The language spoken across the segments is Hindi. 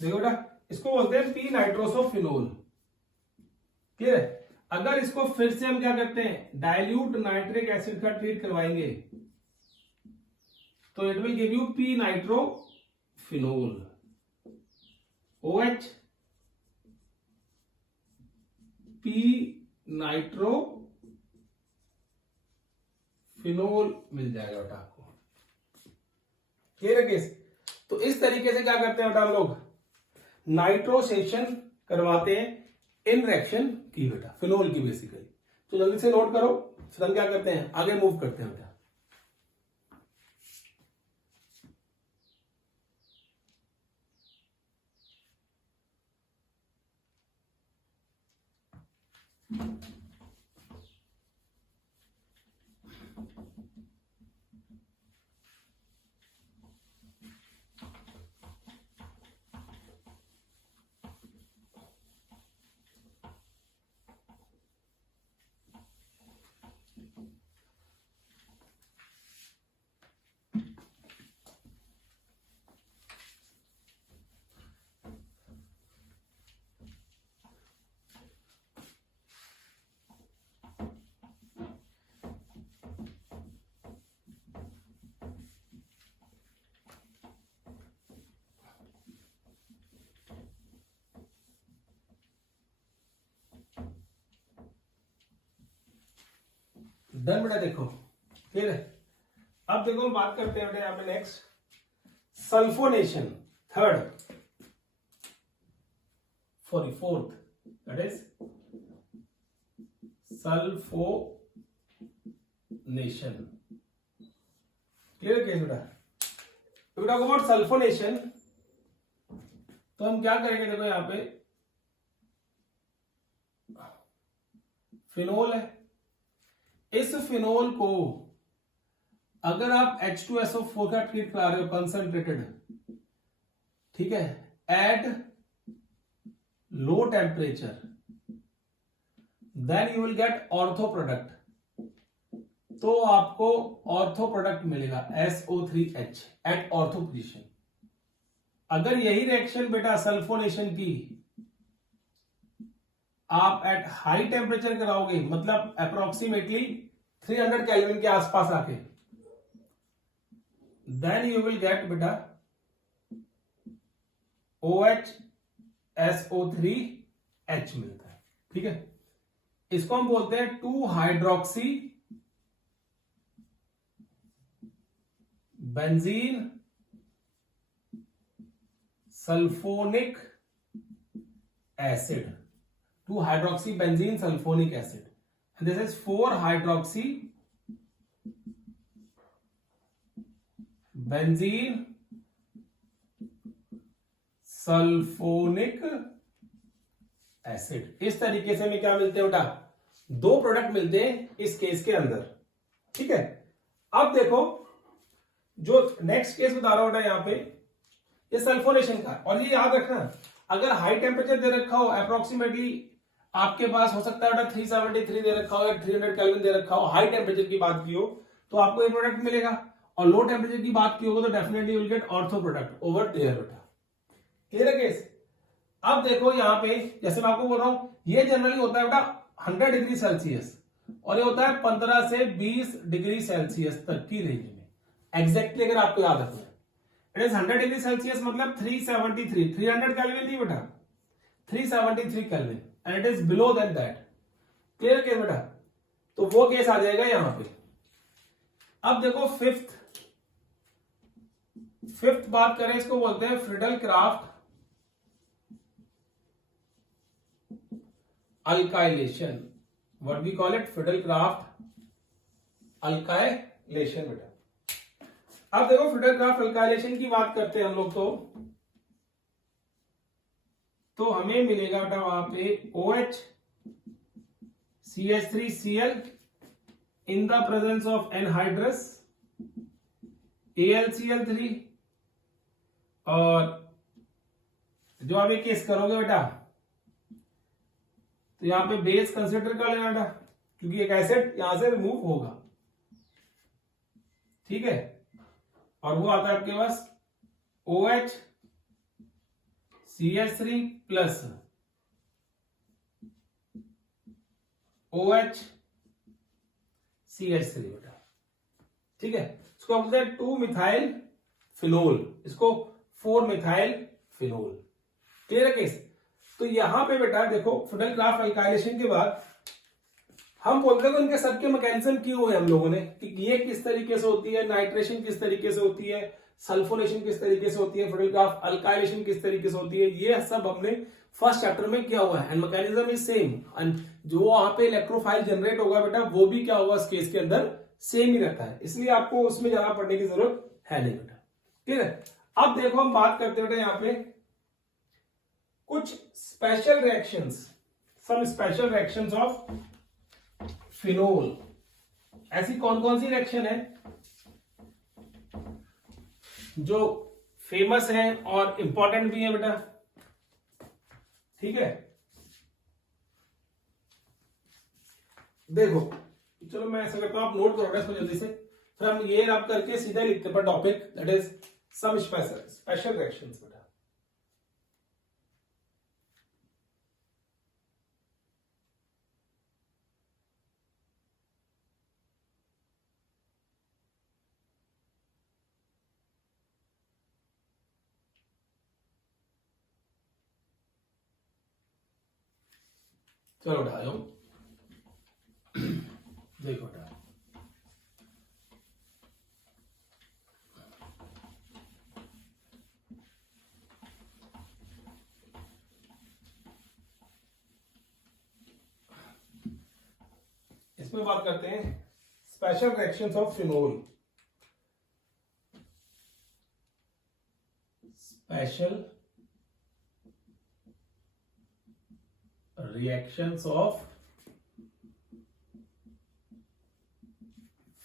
देखो बेटा, इसको बोलते हैं पी नाइट्रोसोफिनोल। क्लियर है? अगर इसको फिर से हम क्या करते हैं, डाइल्यूट नाइट्रिक एसिड का ट्रीट करवाएंगे तो it will give you P nitrophenol, OH P nitrophenol मिल जाएगा बेटा आपको। क्लियर है केस? तो इस तरीके से क्या करते हैं बेटा हम लोग, नाइट्रोसेशन करवाते हैं इन रिएक्शन की बेटा, फिनोल की बेसिकली। तो जल्दी से नोट करो, फिर हम क्या करते हैं, आगे मूव करते हैं बेटा। डन बेटा, देखो ठीक है। अब देखो हम बात करते हैं बेटा यहाँ पे next sulphonation, third sorry fourth, that is sulphonation. Clear case बेटा? तो बेटा अबाउट सल्फोनेशन तो हम क्या करेंगे, देखो यहाँ पे फिनोल है, इस फिनोल को अगर आप H2SO4 का ट्रीट करा रहे हो कंसंट्रेटेड, ठीक है, at low temperature, then you will get ortho product. तो आपको ऑर्थो प्रोडक्ट मिलेगा SO3H एट ऑर्थो पोजीशन। अगर यही रिएक्शन बेटा सल्फोनेशन की आप एट हाई टेम्परेचर कराओगे, मतलब अप्रोक्सीमेटली 300 केल्विन के आसपास आके, देन यू विल गेट बेटा OHSO3H मिलता है। ठीक है, इसको हम बोलते हैं 2 hydroxy benzene sulphonic acid, 2 hydroxy benzene sulphonic acid, and this is 4 hydroxy benzene sulphonic acid. इस तरीके से हमें क्या मिलते हैं बेटा, 2 प्रोडक्ट मिलते हैं इस केस के अंदर। ठीक है, अब देखो जो नेक्स्ट केस बता रहा हूं बेटा यहाँ पे, ये सल्फोनेशन का, और ये याद रखना अगर हाई टेम्परेचर दे रखा हो अप्रोक्सीमेटली आपके पास हो सकता है बेटा 373 दे रखा हो या 300 केल्विन दे रखा हो, हाई टेम्परेचर की बात की हो तो आपको ये प्रोडक्ट मिलेगा, और लो टेम्परेचर की बात की होगा तो definitely will get ortho product over there बेटा। क्लियर है केस? अब देखो यहाँ पे जैसे मैं आपको बोल रहा हूं, ये जनरली होता है बेटा 100 डिग्री सेल्सियस, और ये होता है 15 से 20 डिग्री सेल्सियस तक की रेंज में। एग्जैक्टली अगर आपको याद रखना है, इट इज 100 डिग्री सेल्सियस मतलब 373, 300 केल्विन नहीं बेटा, 373 kelvin, and it is below then that. Clear case बेटा? तो वो केस आ जाएगा यहां पे। अब देखो फिफ्थ बात करें, इसको बोलते हैं Friedel Crafts alkylation. What we call it, Friedel Crafts alkylation बेटा। अब देखो फ्रिडल क्राफ्ट अल्काइलेशन की बात करते हैं हम लोग, तो हमें मिलेगा बेटा वहां पे OH CH3Cl in the presence of anhydrous AlCl3, और जो आप ये केस करोगे बेटा तो यहां पे बेस कंसिडर कर लेना बेटा, क्योंकि एक एसिड यहां से रिमूव होगा। ठीक है, और वो आता है आपके पास OH CH3 plus OH CH3 बेटा, ठीक है। इसको बोलते हैं 2 मिथाइल फिनोल, इसको 4 मिथाइल फिनोल। क्लियर है केस। तो यहां पे बेटा देखो फिनल क्राफ्ट अल्काइलेशन के बाद हम बोलते हैं कि उनके सबके मैकेनिज्म क्यों हुए हम लोगों ने, कि ये किस तरीके से होती है, नाइट्रेशन किस तरीके से होती है, सल्फोनेशन किस तरीके से होती है, फिनल क्राफ्ट अल्काइलेशन किस तरीके से होती है, ये सब हमने फर्स्ट चैप्टर में किया हुआ है। And mechanism is same, and जो वहां पे इलेक्ट्रोफाइल जनरेट होगा बेटा वो भी क्या होगा इस केस के अंदर सेम ही रहता है, इसलिए आपको उसमें ज्यादा पढ़ने की जरूरत है नहीं बेटा। ठीक है। अब देखो हम बात करते बेटा यहाँ पे कुछ special reactions, some special reactions of phenol. ऐसी कौन कौन सी रिएक्शन है जो फेमस है और इंपॉर्टेंट भी है बेटा, ठीक है। देखो चलो मैं ऐसा करता हूं, आप नोट करो इसको जल्दी से, फिर हम ये रब करके सीधा लिखते पर topic, that is some special reactions बेटा। चलो बेटा आओ, देखो बेटा इसमें बात करते हैं special reactions of phenol. Special reactions of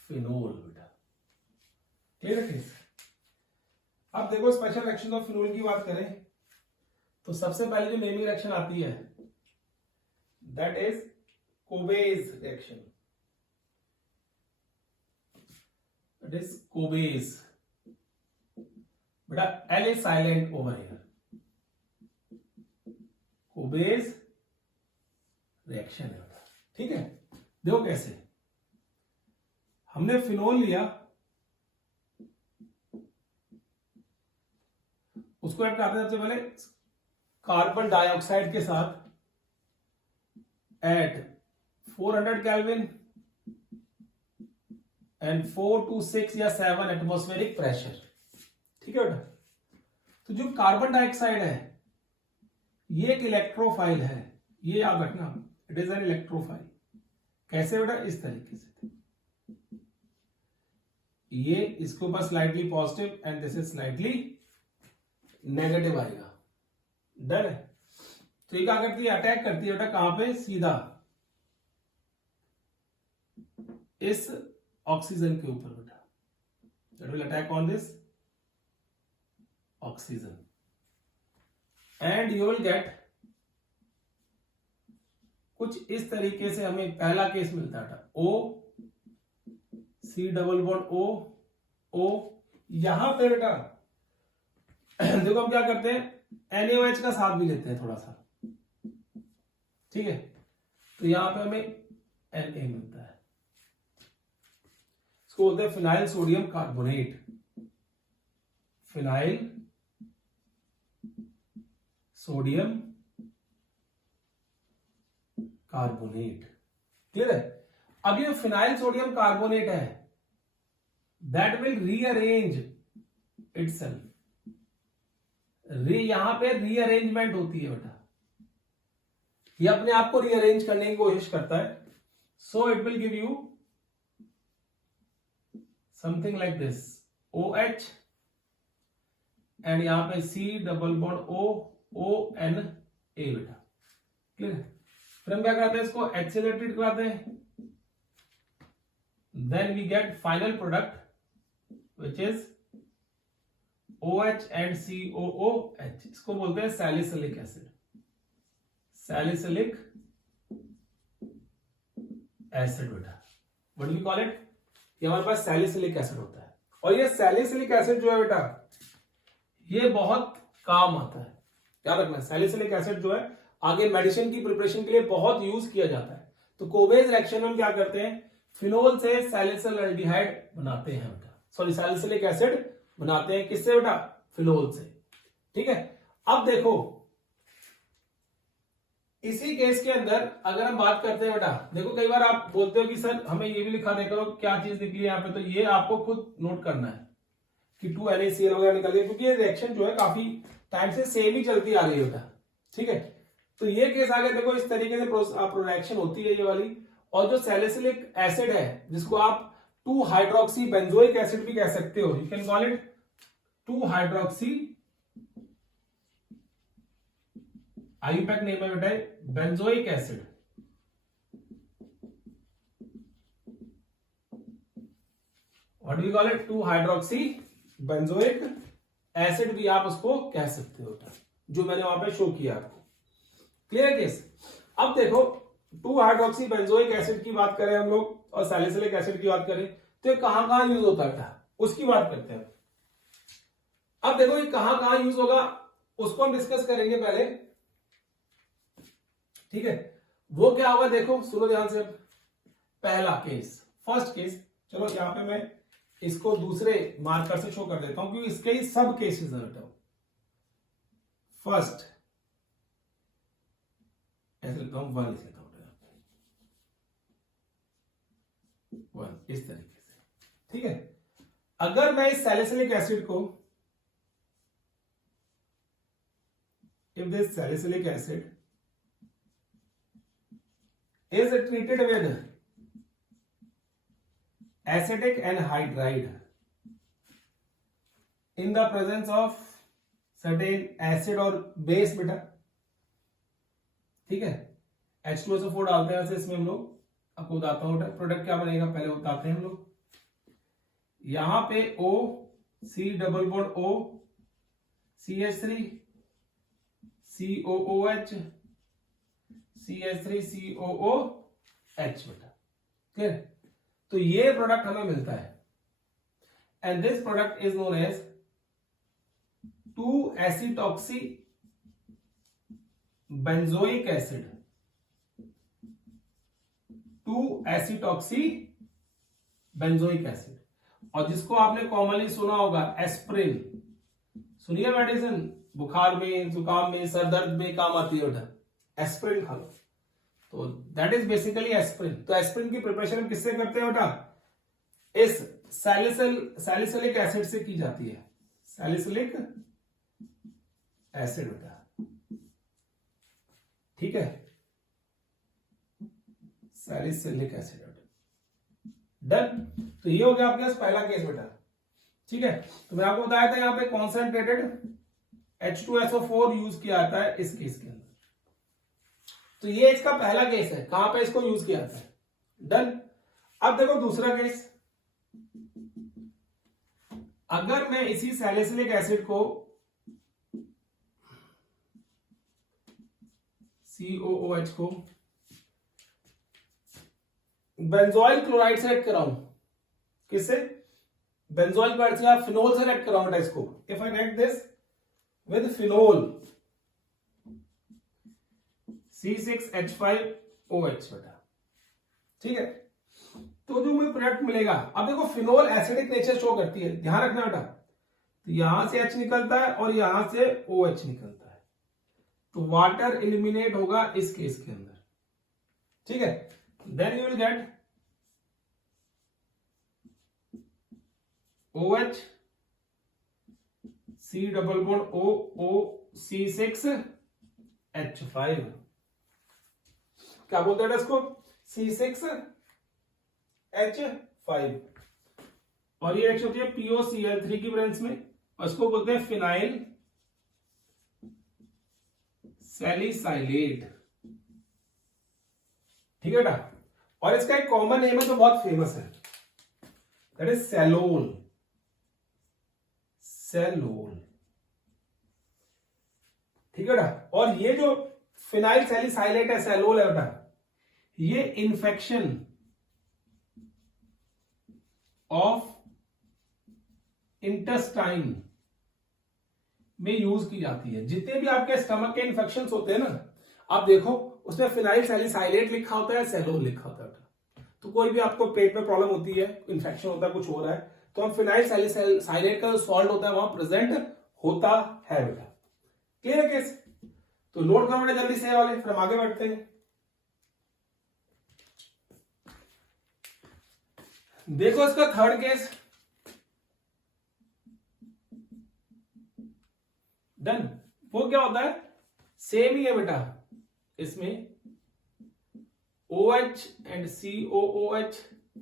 phenol बेटा, क्लियर है। अब देखो स्पेशल रिएक्शन ऑफ फिनोल की बात करें तो सबसे पहले जो नेमिंग रिएक्शन आती है that is Kolbe's reaction, that is Kolbe's बेटा, L is silent over here, Kolbe's reaction है बेटा, ठीक है। देखो कैसे, हमने फिनोल लिया, उसको ऐड करते हैं सबसे पहले कार्बन डाइऑक्साइड के साथ एट 400 केल्विन एंड 4 to 6 या 7 एटमॉस्फेरिक प्रेशर, ठीक है बेटा। तो जो कार्बन डाइऑक्साइड है ये एक इलेक्ट्रोफाइल है, ये याद रखना, इट इज एन इलेक्ट्रोफाइल। कैसे बेटा, इस तरीके से, ये इसके ऊपर slightly positive and this is slightly negative आएगा, डन है। तो ये क्या करती है, अटैक करती है बेटा कहां पे, सीधा इस ऑक्सीजन के ऊपर बेटा, that will attack on this oxygen and you will get कुछ इस तरीके से। हमें पहला केस मिलता था ओ सी डबल बॉन्ड ओ ओ, यहां पे बेटा देखो हम क्या करते हैं NaOH का साथ भी लेते हैं थोड़ा सा, ठीक है। तो यहां पे हमें Na मिलता है, इसको बोलते हैं phenyl sodium carbonate, phenyl sodium carbonate, clear है। अब ये फिनाइल सोडियम कार्बोनेट है दैट विल रीअरेंज इटसेल्फ, यहां पे रीअरेंजमेंट होती है बेटा, ये अपने आप को रीअरेंज करने की कोशिश करता है। So it will give you something like this OH and यहां पे C डबल बॉन्ड ONA बेटा, क्लियर है। फिर हम क्या करते हैं, इसको एक्सेलरेटेड कराते हैं, then we get final product which is OH and COOH, इसको बोलते हैं सैलिसिलिक एसिड, सैलिसिलिक एसिड बेटा, what do we call it, ये हमारे पास सैलिसिलिक एसिड होता है। और ये सैलिसिलिक एसिड जो है बेटा ये बहुत काम आता है, याद रखना सैलिसिलिक एसिड जो है आगे मेडिसिन की प्रिपरेशन के लिए बहुत यूज किया जाता है। तो कोवेज रिएक्शन में हम क्या करते हैं, फिनोल से सैलिसिल एल्डिहाइड बनाते हैं बेटा, सॉरी सैलिसिलिक एसिड बनाते हैं, किससे बेटा, फिनोल से। ठीक है, अब देखो इसी केस के अंदर अगर हम बात करते हैं बेटा, देखो कई बार आप बोलते हो कि सर हमें ये भी लिखा देखो क्या चीज निकली है यहाँ पे, तो ये आपको खुद नोट करना है कि 2NaCl वगैरह निकल गया, क्योंकि ये रिएक्शन जो है काफी टाइम से सेम ही चलती आ रही है बेटा। ठीक है, तो ये केस आगे देखो इस तरीके से रिएक्शन होती है ये वाली, और जो सैलिसिलिक एसिड है जिसको आप 2 हाइड्रोक्सी बेंजोइक एसिड भी कह सकते हो, you can call it 2 hydroxy, IUPAC name है बेटा benzoic acid. What do you call it, 2 hydroxy benzoic acid भी आप उसको कह सकते हो बेटा, जो मैंने वहां पे शो किया आपको। Clear case. अब देखो 2 हाइड्रोक्सी बेंजोइक एसिड की बात करें हम लोग और सैलिसिलिक एसिड की बात करें तो ये कहां कहां यूज होता है उसकी बात करते हैं। अब देखो ये कहां कहां यूज होगा उसको हम डिस्कस करेंगे पहले। ठीक है, वो क्या होगा देखो सुनो ध्यान से। पहला केस, फर्स्ट केस, चलो यहां पे मैं इसको दूसरे मार्कर से शो कर देता हूं क्योंकि इसके ही सब केसेस हैं। फर्स्ट ऐसे लिखता हूं, 1 लिखता हूं, 1 इस तरीके से। ठीक है, अगर मैं इस सैलिसिलिक एसिड को, if this salicylic acid is treated with acetic anhydride in the presence of certain acid और base बेटा। ठीक है, H2SO4 डालते हैं वैसे इसमें हम लोग, आपको बताता हूं प्रोडक्ट क्या बनेगा, पहले बताते हैं हम लोग। यहां पे O C double bond O CH3 COOH CH3COOH बेटा। क्लियर, तो ये प्रोडक्ट हमें मिलता है and this product is known as two acetoxy benzoic acid, two acetoxy benzoic acid, और जिसको आपने कॉमनली सुना होगा एस्प्रिन। सुनिए मेडिसिन बुखार में, जुकाम में, सर दर्द में काम आती है बेटा, एस्प्रिन खा लो, तो दैट इज बेसिकली एस्प्रिन। तो एस्प्रिन की प्रिपरेशन किससे करते हैं बेटा, इस सैलिसिलिक एसिड से की जाती है, सैलिसिलिक एसिड बेटा। ठीक है, सैलिसिलिक एसिड डन। तो ये हो गया आपके पास पहला केस बेटा। ठीक है, तो मैं आपको बताया था यहां पे कॉन्सेंट्रेटेड H2SO4 यूज किया जाता है इस केस के अंदर। तो ये इसका पहला केस है, कहां पे इसको यूज किया जाता है, डन। अब देखो दूसरा केस, अगर मैं इसी सैलिसिलिक एसिड को COOH को बेंजोइल क्लोराइड से ऐड कराऊं, किससे, बेंजोइल क्लोराइड से, फिनोल से ऐड कराऊं इसको। If I add this with phenol C6H5OH बेटा। ठीक है, तो जो मुझे प्रोडक्ट मिलेगा, अब देखो फिनोल एसिडिक नेचर शो करती है, ध्यान रखना बेटा। तो यहां से H निकलता है और यहां से OH निकलता है, तो वाटर एलिमिनेट होगा इस केस के अंदर। ठीक है, then you will get OH C double bond O C6H5, क्या बोलते हैं इसको, C6H5, और ये रिएक्शन होती है POCl3 की ब्रांच में, और इसको बोलते हैं फिनाइल सैलिसाइलेट। ठीक है बेटा, और इसका एक कॉमन नेम है जो बहुत फेमस है, दैट इज सैलोल। सैलोल, ठीक है बेटा। और ये जो फिनाइल सैलिसाइलेट है, सैलोल है बेटा, ये इन्फेक्शन ऑफ इंटेस्टाइन में यूज की जाती है। जितने भी आपके स्टमक के इन्फेक्शन होते हैं ना, आप देखो उसमें फिनाइल सैलिसाइलेट लिखा होता है, सेलोन लिखा होता है। तो कोई भी आपको पेट में प्रॉब्लम होती है, इन्फेक्शन होता है, कुछ हो रहा है, तो हम फिनाइल सैलिसाइलेट का जो सॉल्ट होता है वहां प्रेजेंट होता है बेटा। क्लियर है केस? तो नोट करो बेटा जल्दी से वाले, फिर हम आगे बढ़ते हैं। देखो इसका थर्ड केस डन। वो क्या होता है, सेम ही है बेटा, इसमें OH एंड COOH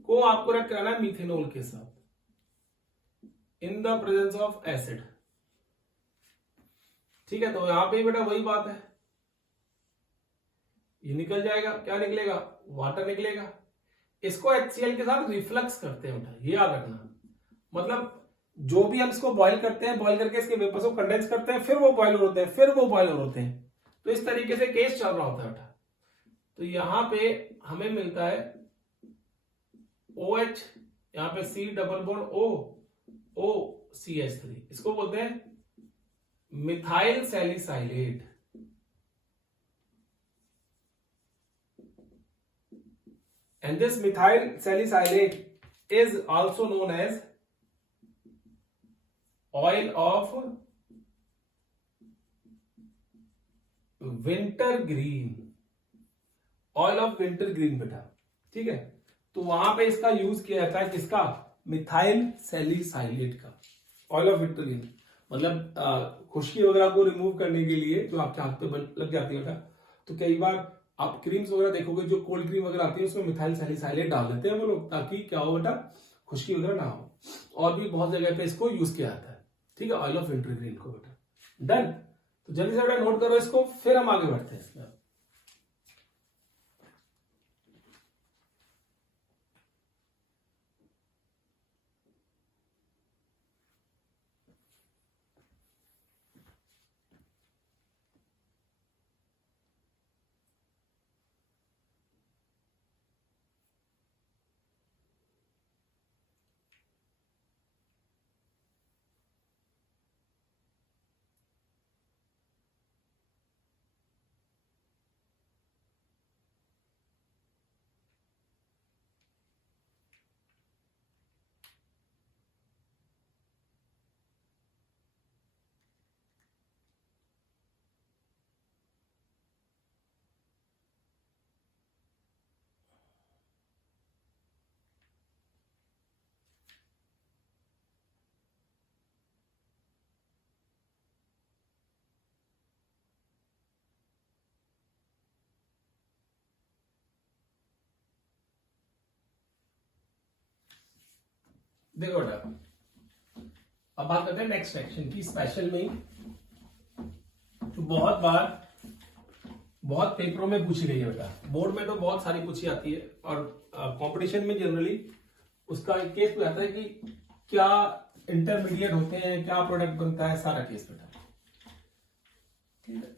को आपको रख कराना है मिथेनॉल के साथ इन द प्रेजेंस ऑफ एसिड। ठीक है, तो यहां पे बेटा वही बात है, ये निकल जाएगा, क्या निकलेगा, वाटर निकलेगा। इसको HCl के साथ रिफ्लक्स करते हैं बेटा, ये याद रखना। मतलब जो भी हम इसको बॉईल करते हैं, बॉईल करके इसके वेपर्स को कंडेंस करते हैं, फिर वो बॉयल होते हैं, फिर वो बॉयल होते हैं। तो इस तरीके से केस चल रहा होता है बेटा। तो यहां पे हमें मिलता है OH, यहां पे C double bond O CH3, इसको बोलते हैं methyl salicylate. And this methyl salicylate is also known as oil of wintergreen, oil of wintergreen बेटा। ठीक है, तो वहां पे इसका यूज किया जाता है, किसका, मिथाइल सैलिसाइलेट का, ऑयल ऑफ विंटरग्रीन। मतलब खुश्की वगैरह को रिमूव करने के लिए जो आपके हाथ पे लग जाती है बेटा, तो कई बार आप क्रीम्स वगैरह देखोगे, जो कोल्ड क्रीम वगैरह आती है उसमें मिथाइल सैलिसाइलेट डाल देते हैं वो लोग, ताकि क्या हो बेटा, खुश्की वगैरह ना हो। और भी बहुत जगह पे इसको यूज किया जाता है। ठीक है, ऑयल ऑफ विंटरग्रीन को बेटा। डन। तो जल्दी से बेटा नोट करो इसको, फिर हम आगे बढ़ते हैं इसमें। देखो बेटा, अब बात करते हैं नेक्स्ट सेक्शन की, स्पेशल में ही, जो बहुत बार बहुत पेपरों में पूछी गई है बेटा। बोर्ड में तो बहुत सारी पूछी आती है, और कंपटीशन में जनरली उसका केस आता है कि क्या इंटरमीडिएट होते हैं, क्या प्रोडक्ट बनता है, सारा केस बेटा। ठीक है,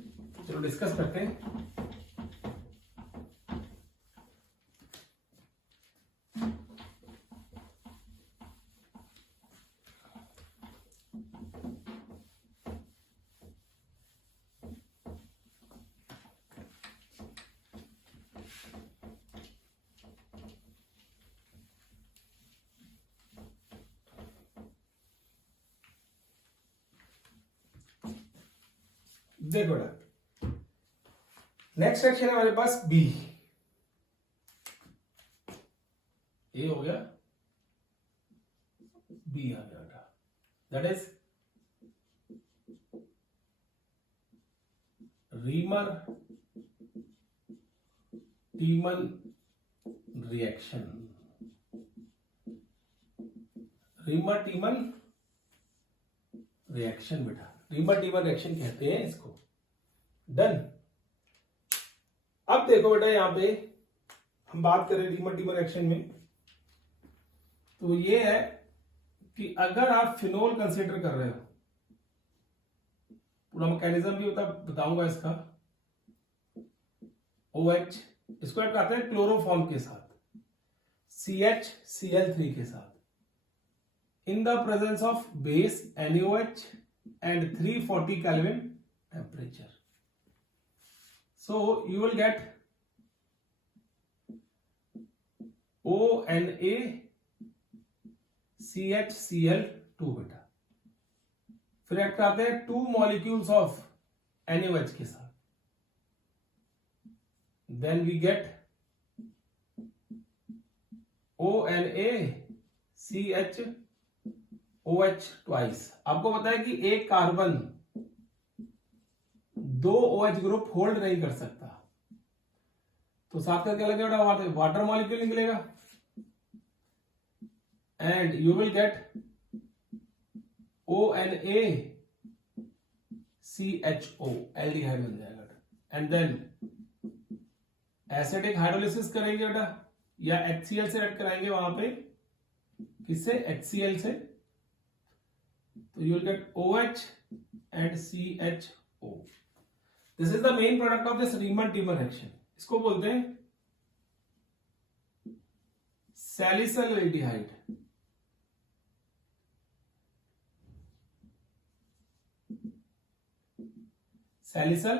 चलो डिस्कस करते हैं। देखो बेटा, नेक्स्ट सेक्शन है हमारे पास बी। ए हो गया, बी आ गया बेटा, that is reamer टीमन reaction. Reamer टीमन reaction बेटा, रीमर टीमन रिएक्शन कहते हैं इसको। डन। अब देखो बेटा, यहां पे हम बात करें रीमर टीमन रिएक्शन में, तो ये है कि अगर आप फिनोल कंसीडर कर रहे हो, पूरा मैकेनिज्म भी बताऊंगा इसका। OH इसको ऐड करते हैं क्लोरोफॉर्म के साथ, CH Cl3 के साथ, इन the presence of base NaOH and 340 Kelvin temperature. So you will get ONaCHCl2 बेटा। फिर एक्ट आते हैं 2 मॉलिक्यूल्स ऑफ NaOH के साथ, then we get ONaCHOH twice. आपको पता है कि एक कार्बन 2 OH ग्रुप होल्ड नहीं कर सकता, तो साथ का क्या लगेगा, वाटर मॉलिक्यूल निकलेगा, and you will gate ONaCHO aldehyde बन जाएगा। एंड देन एसिडिक हाइड्रोलिसिस करेंगे बेटा, या HCl से ऐड कराएंगे वहां पे, किससे, HCl से, तो you will get OH and CHO। This is the main product of this Reimer Tiemann reaction. इसको बोलते हैं सैलिसिल एल्डिहाइड। सैलिसिल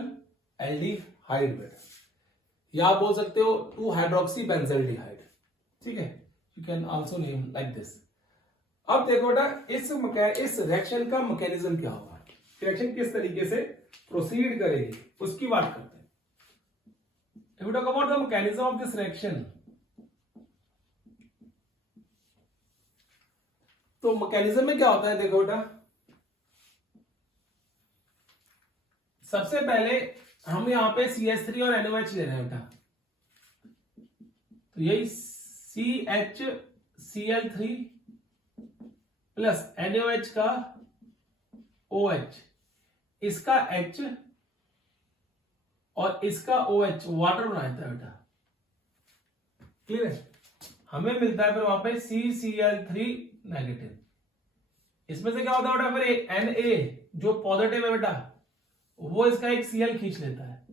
एल्डिहाइड बेटा, या आप बोल सकते हो 2 हाइड्रोक्सी बेंजल्डिहाइड, ठीक है, you can also name like this. अब देखो बेटा इस रिएक्शन का मैकेनिज्म क्या होगा, रिएक्शन किस तरीके से प्रोसीड करेगी उसकी बात करते हैं। If we talk about the mechanism of this reaction, तो मैकेनिज्म में क्या होता है, देखो बेटा सबसे पहले हम यहां पे CH3 और NaOH ले रहे हैं बेटा, तो यही CHCl3 प्लस NaOH का OH, इसका H और इसका OH वाटर बनाता है बेटा, क्लियर है। हमें मिलता है फिर वहां पे CCl3 नेगेटिव। इसमें से क्या होता है बेटा, फिर Na जो पॉजिटिव है बेटा, वो इसका एक Cl खींच लेता है,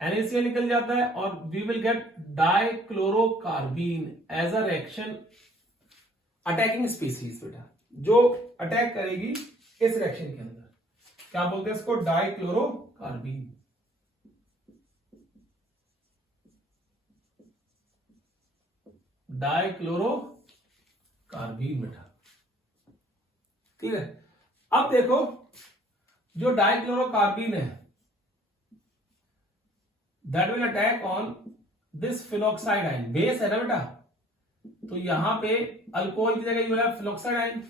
NaCl निकल जाता है, और we will get dichlorocarbene as a reaction attacking species बेटा, जो अटैक करेगी इस रिएक्शन के अंदर। क्या बोलते हैं इसको, डाइक्लोरोकार्बीन। डाइक्लोरोकार्बीन बेटा, ठीक है। अब देखो जो डाइक्लोरोकार्बीन है, that will attack on this phenoxide ion, base है ना बेटा, तो यहां पे अल्कोहल की जगह ये फिनॉक्साइड आयन,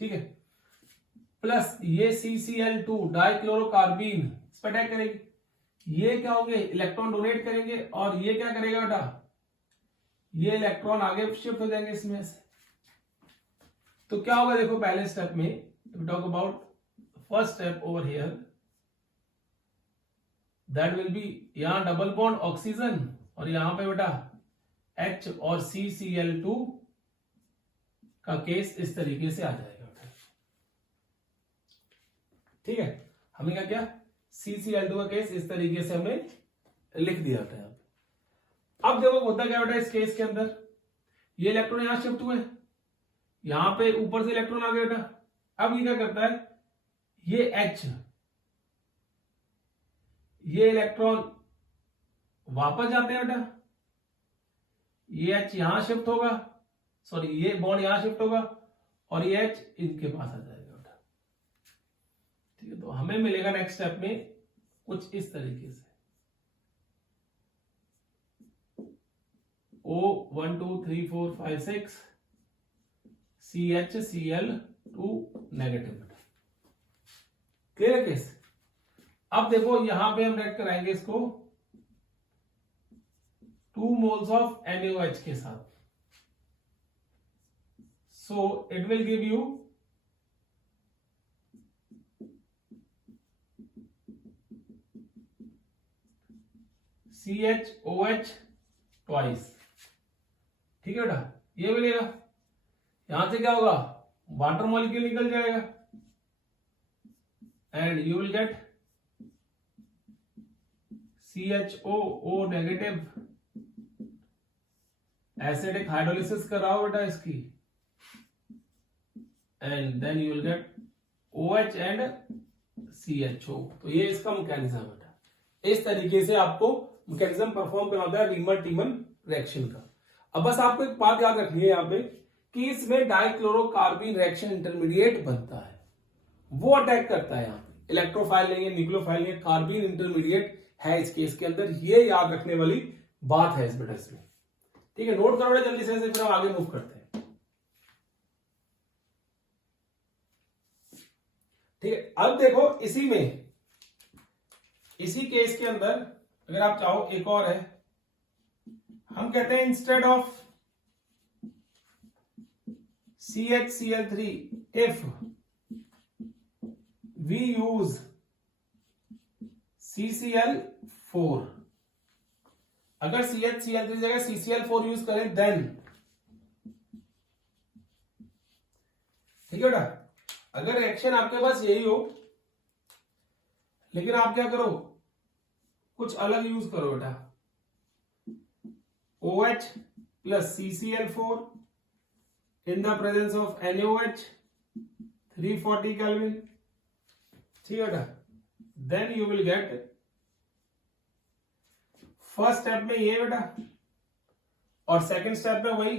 ठीक है, प्लस ये CCl2 डाइक्लोरोकार्बीन इस पर अटैक करेगी। ये क्या होंगे, इलेक्ट्रॉन डोनेट करेंगे, और ये क्या करेगा बेटा, ये इलेक्ट्रॉन आगे शिफ्ट हो जाएंगे इसमें से। तो क्या होगा, देखो पहले स्टेप में we talk about first step over here, that will be यहां डबल बॉन्ड ऑक्सीजन, और यहां पे बेटा H और CCl2 का केस इस तरीके से आ जाएगा, ठीक है। हमें क्या किया, CCl2 का केस इस तरीके से हमने लिख दिया था। अब देखो होता क्या बेटा इस केस के अंदर, ये इलेक्ट्रॉन यहां शिफ्ट हुए, यहां पे ऊपर से इलेक्ट्रॉन आ गया बेटा। अब ये क्या करता है, ये H, ये इलेक्ट्रॉन वापस जाते हैं बेटा, ये H यहां शिफ्ट होगा, सॉरी ये बॉन्ड यहां शिफ्ट होगा, और ये H इनके पास आ जाएगा बेटा, ठीक है। तो हमें मिलेगा नेक्स्ट स्टेप में कुछ इस तरीके से, O 1 2 3 4 5 6 CHCl2 नेगेटिव बेटा, क्लियर है केस। अब देखो यहां पे हम रेड कराएंगे इसको 2 मोल्स ऑफ NaOH के साथ, so it will give you CHOH twice, ठीक है बेटा, ये मिलेगा। यहां से क्या होगा, वाटर मॉलिक्यूल निकल जाएगा, and you will get CHO negative, acidic hydrolysis कराओ बेटा इसकी, and then you will get OH and CHO। तो ये इसका मैकेनिज्म है। इस तरीके से आपको मैकेनिज्म परफॉर्म करना होता है रीमन टीमन रिएक्शन का। अब बस आपको एक बात याद रखनी है यहाँ पे कि इसमें डाइक्लोरोकार्बन रिएक्शन इंटरमीडिएट बनता है, वो अटैक करता है यहाँ पे। इलेक्ट्रोफाइल नहीं है, न्यूक्लियोफाइल नहीं है, कार्बन इंटरमीडिएट है इस केस के अंदर। ये याद रखने वाली बात है इस बेटा इसमें। ठीक है, नोट करो जल्दी से, फिर हम आगे मूव करते हैं। ठीक है, अब देखो इसी में, इसी केस के अंदर अगर आप चाहो एक और है, हम कहते हैं instead of CHCl3 if we use CCl4, अगर CHCl3 की जगह CCl4 यूज करें देन, ठीक है बेटा, अगर रिएक्शन आपके पास यही हो लेकिन आप क्या करो, कुछ अलग यूज करो बेटा, OH plus CCl4 in the presence of NaOH 340 Kelvin, ठीक है बेटा, then you will get first step में ये बेटा, और सेकंड स्टेप में वही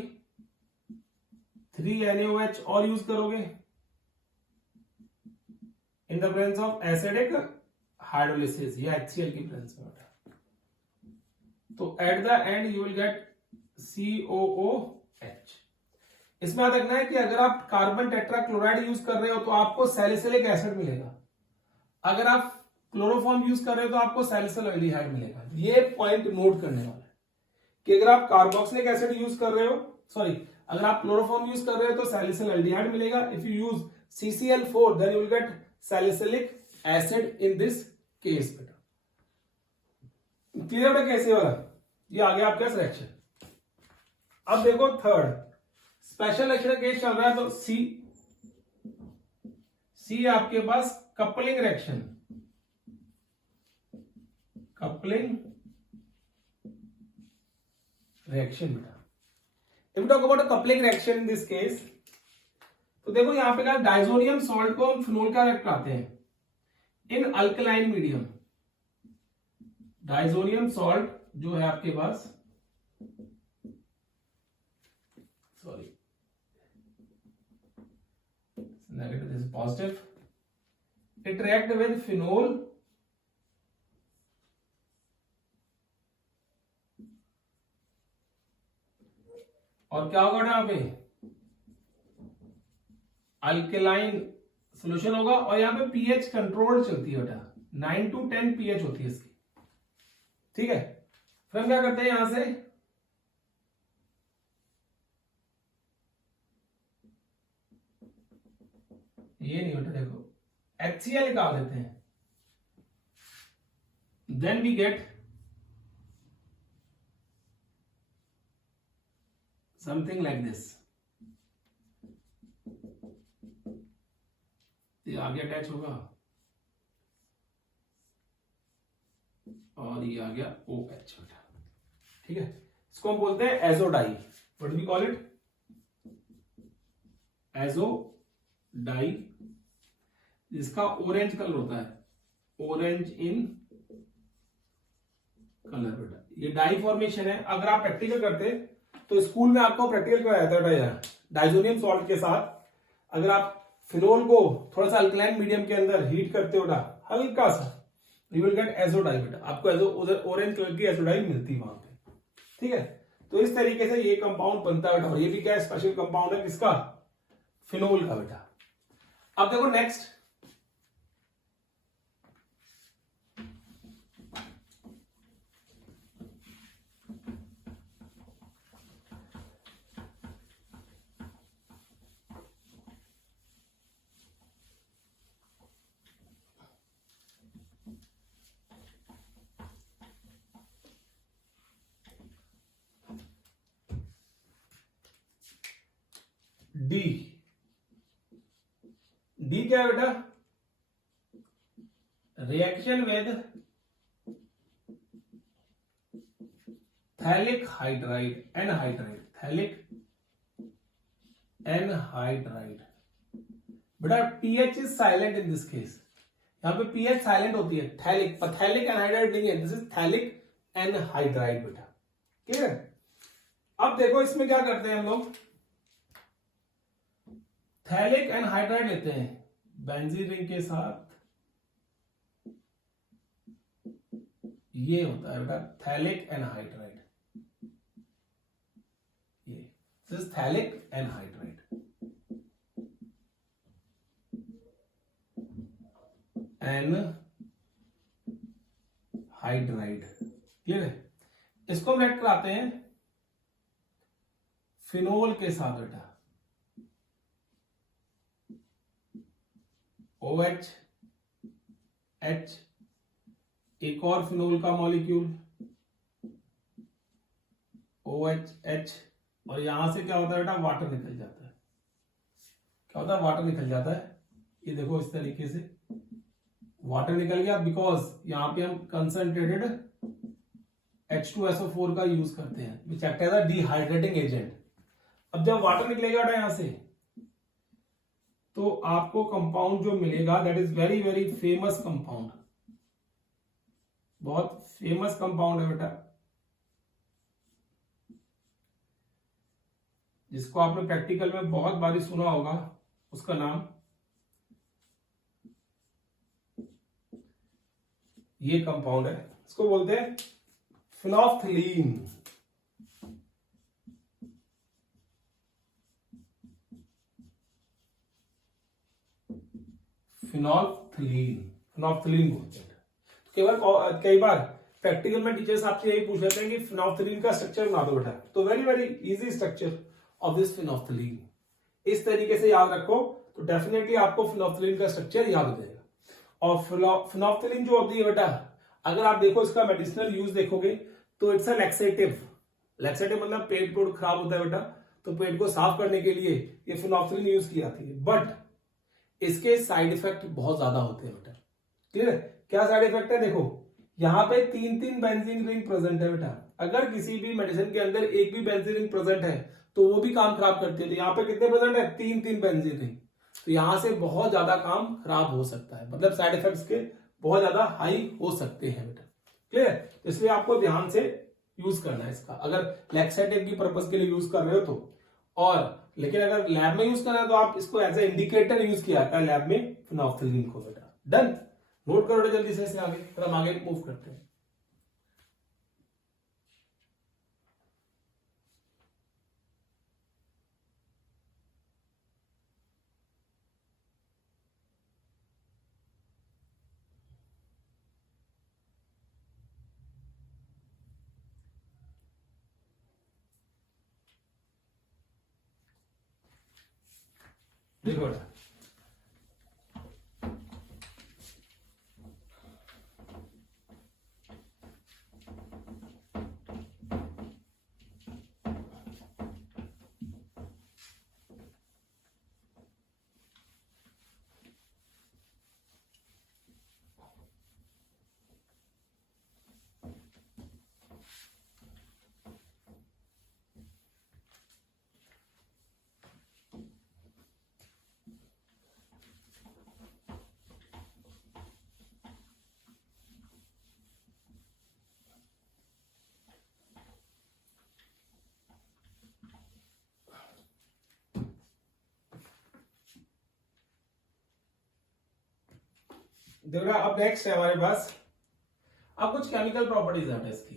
3 NaOH और यूज करोगे इन the presence of acidic hydrolysis या HCl की प्रेजेंस में बेटा। तो at the end you will gate COOH। इसमें याद रखना है कि अगर आप कार्बन टेट्राक्लोराइड यूज कर रहे हो तो आपको सैलिसिलिक एसिड मिलेगा, अगर आप क्लोरोफॉर्म यूज कर रहे हो तो आपको सैलिसिल एल्डिहाइड मिलेगा। ये पॉइंट नोट करने वाला है कि अगर आप कार्बोक्सिलिक एसिड यूज कर रहे हो, सॉरी, अगर आप क्लोरोफॉर्म यूज कर रहे हो तो सैलिसिल एल्डिहाइड मिलेगा। If you use CCl4 then you will get salicylic acid in this case बेटा। क्लियर बेटा कैसे वाला, ये आ गया आपका रिएक्शन। अब देखो थर्ड स्पेशल रिएक्शन केस चल रहा है, तो सी आपके पास कपलिंग रिएक्शन, कपलिंग रिएक्शन बेटा। If talk about coupling reaction in this case, तो देखो यहां पे क्या, डाइजोनियम सॉल्ट को हम फिनोल का रिएक्ट कराते हैं in alkaline medium. Diazonium salt जो है आपके पास, sorry negative, this is positive, it react with phenol और क्या होगा यहां पे, अल्कलाइन सोल्यूशन होगा, और यहां पे पीएच कंट्रोल चलती है बेटा, 9 to 10 पीएच होती है इसकी। ठीक है, फिर हम क्या करते हैं यहां से, ये नहीं बेटा, देखो HCl निकाल देते हैं, then we get something like this. ये आगे अटैच होगा और ये आ गया OH बेटा। ठीक है, इसको हम बोलते हैं azo dye. What we call it, azo dye, जिसका ऑरेंज कलर होता है, ऑरेंज इन कलर बेटा। ये डाई फॉर्मेशन है। अगर आप प्रैक्टिकल करते तो स्कूल में आपको प्रैक्टिकल कराया जाता है डाइजोनियम सॉल्ट के साथ, अगर आप फिनोल को थोड़ा सा अल्कलाइन मीडियम के अंदर हीट करते हो ना हल्का सा, यू विल गेट एजोडाई बेटा। आपको ऑरेंज कलर की एजोडाई मिलती है वहां पे। ठीक है, तो इस तरीके से ये कंपाउंड बनता है बेटा, और ये भी क्या स्पेशल कंपाउंड है किसका, फिनोल का बेटा। अब देखो नेक्स्ट, डी। डी क्या है बेटा, reaction with phthalic hydride, anhydride, phthalic anhydride. बेटा PH is silent in this case, यहाँ पे पीएच साइलेंट होती है, थैलिक, पैथेलिक एनहाइड्राइड नहीं है, दिस इज थैलिक एनहाइड्राइड बेटा, क्लियर। अब देखो इसमें क्या करते हैं हम लोग, थैलिक एनहाइड्राइड लेते हैं बेंजीन रिंग के साथ, ये होता है बेटा थैलिक एनहाइड्राइड, ये this is phthalic anhydride. Anhydride, clear है। इसको हम रिएक्ट कराते हैं फिनोल के साथ बेटा, OH H, एक और फिनोल का मॉलिक्यूल OH H, और यहां से क्या होता है बेटा, वाटर निकल जाता है, क्या होता है, वाटर निकल जाता है, ये देखो इस तरीके से वाटर निकल गया, बिकॉज यहां पे हम कंसंट्रेटेड H2SO4 का यूज करते हैं which act as a dehydrating agent. अब जब वाटर निकलेगा बेटा यहां से, तो आपको कंपाउंड जो मिलेगा that is very very famous compound, बहुत फेमस कंपाउंड है बेटा, जिसको आपने प्रैक्टिकल में बहुत बारी सुना होगा, उसका नाम ये कंपाउंड है, इसको बोलते हैं फिनोल्फथलीन। फिनोल्फथलीन बोलते हैं। तो कई बार प्रैक्टिकल में टीचर्स आपसे यही पूछ लेते हैं कि फिनोल्फथलीन का स्ट्रक्चर बना दो बेटा, तो very very easy structure of this phenolphthalein, इस तरीके से याद रखो तो डेफिनेटली आपको फिनोल्फथलीन का स्ट्रक्चर याद हो जाएगा। और फिनोल्फथलीन जो होती है बेटा, अगर आप देखो इसका मेडिसिनल यूज देखोगे तो इट्स अ लैक्सेटिव, लैक्सेटिव मतलब पेट पोट खराब होता है बेटा, तो पेट को साफ करने के लिए ये फिनोल्फथलीन यूज की जाती है, बट इसके साइड इफेक्ट बहुत ज्यादा होते हैं बेटा, क्लियर है। क्या साइड इफेक्ट है, देखो यहाँ पे 3 बेंजीन रिंग प्रेजेंट है बेटा, अगर किसी भी मेडिसिन के अंदर एक भी बेंजीन रिंग प्रेजेंट है तो वो भी काम खराब करती है, तो यहाँ पे कितने प्रेजेंट है, 3 बेंजीन रिंग, तो यहां से बहुत ज्यादा काम खराब हो सकता है, मतलब साइड इफेक्ट्स के बहुत ज्यादा हाई हो सकते हैं बेटा, क्लियर। इसलिए आपको ध्यान से यूज करना है इसका, अगर लैक्सेटिव की पर्पज के लिए यूज कर रहे हो तो, और लेकिन अगर लैब में यूज करना है तो आप इसको एज ए इंडिकेटर यूज किया जाता है लैब में फिनोल्फथलीन को बेटा। डन, नोट करो जल्दी से आगे, फिर हम आगे मूव करते हैं। देखो बेटा, देखो अब नेक्स्ट है हमारे पास, अब कुछ केमिकल प्रॉपर्टीज है इसकी,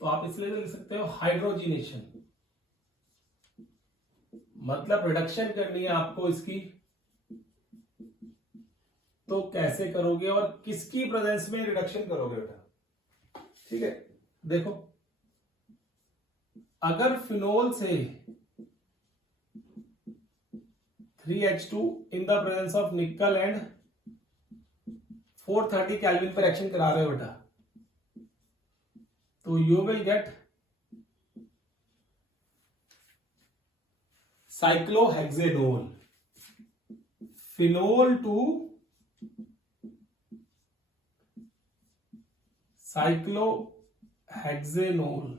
तो आप इसलिए लिख सकते हो हाइड्रोजिनेशन, मतलब रिडक्शन करनी है आपको इसकी, तो कैसे करोगे और किसकी प्रेजेंस में रिडक्शन करोगे बेटा, ठीक है। देखो अगर फिनोल से 3H2 in the presence of nickel and 430 kelvin पर एक्शन करा रहे हो बेटा, तो you will get cyclohexanol, phenol to cyclohexanol,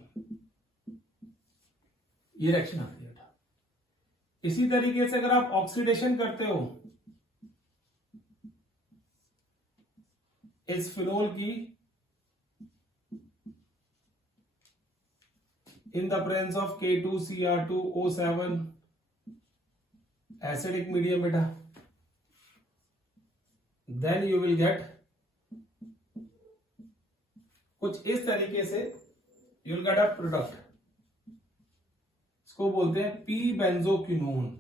ये रिएक्शन आती है बेटा। इसी तरीके से अगर आप ऑक्सीडेशन करते हो इस फिनोल की in the presence of K2Cr2O7 acidic medium बेटा, देन यू विल गेट कुछ इस तरीके से, you will get a product, इसको बोलते हैं P benzoquinone.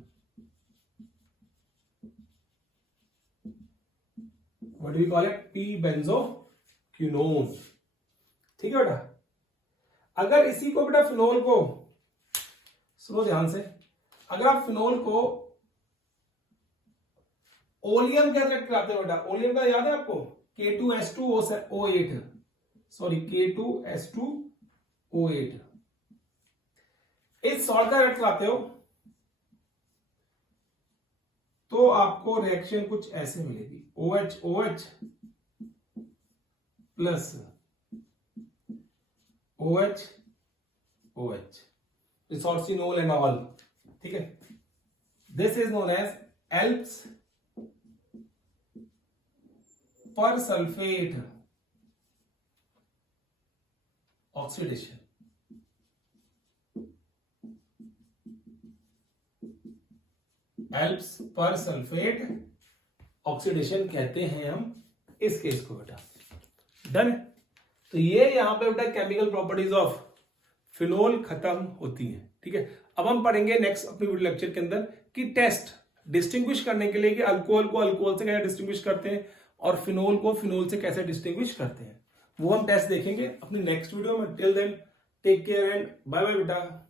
What do we call it? P benzoquinone. ठीक है बेटा। अगर इसी को बेटा फिनोल को, सुनो ध्यान से, अगर आप फिनोल को ओलियम क्या रिएक्ट कराते हो बेटा? ओलियम का याद है आपको? K2S2O8, सॉरी K2S2O8, इस सॉल्ट का रिएक्ट कराते हो तो आपको रिएक्शन कुछ ऐसे मिलेगी, OH plus OH, resorcinol and all. ठीक है, this is known as Elbs persulphate oxidation. Elbs persulphate oxidation कहते हैं हम इस केस को बेटा। डन। तो ये यहां पे बेटा केमिकल प्रॉपर्टीज ऑफ फिनोल खत्म होती हैं। ठीक है, अब हम पढ़ेंगे नेक्स्ट अपने वीडियो लेक्चर के अंदर कि टेस्ट डिस्टिंग्विश करने के लिए कि अल्कोहल को अल्कोहल से कैसे डिस्टिंग्विश करते हैं और फिनोल को फिनोल से कैसे डिस्टिंग्विश करते हैं, वो हम टेस्ट देखेंगे अपने नेक्स्ट वीडियो में। Till then take care and bye bye बेटा।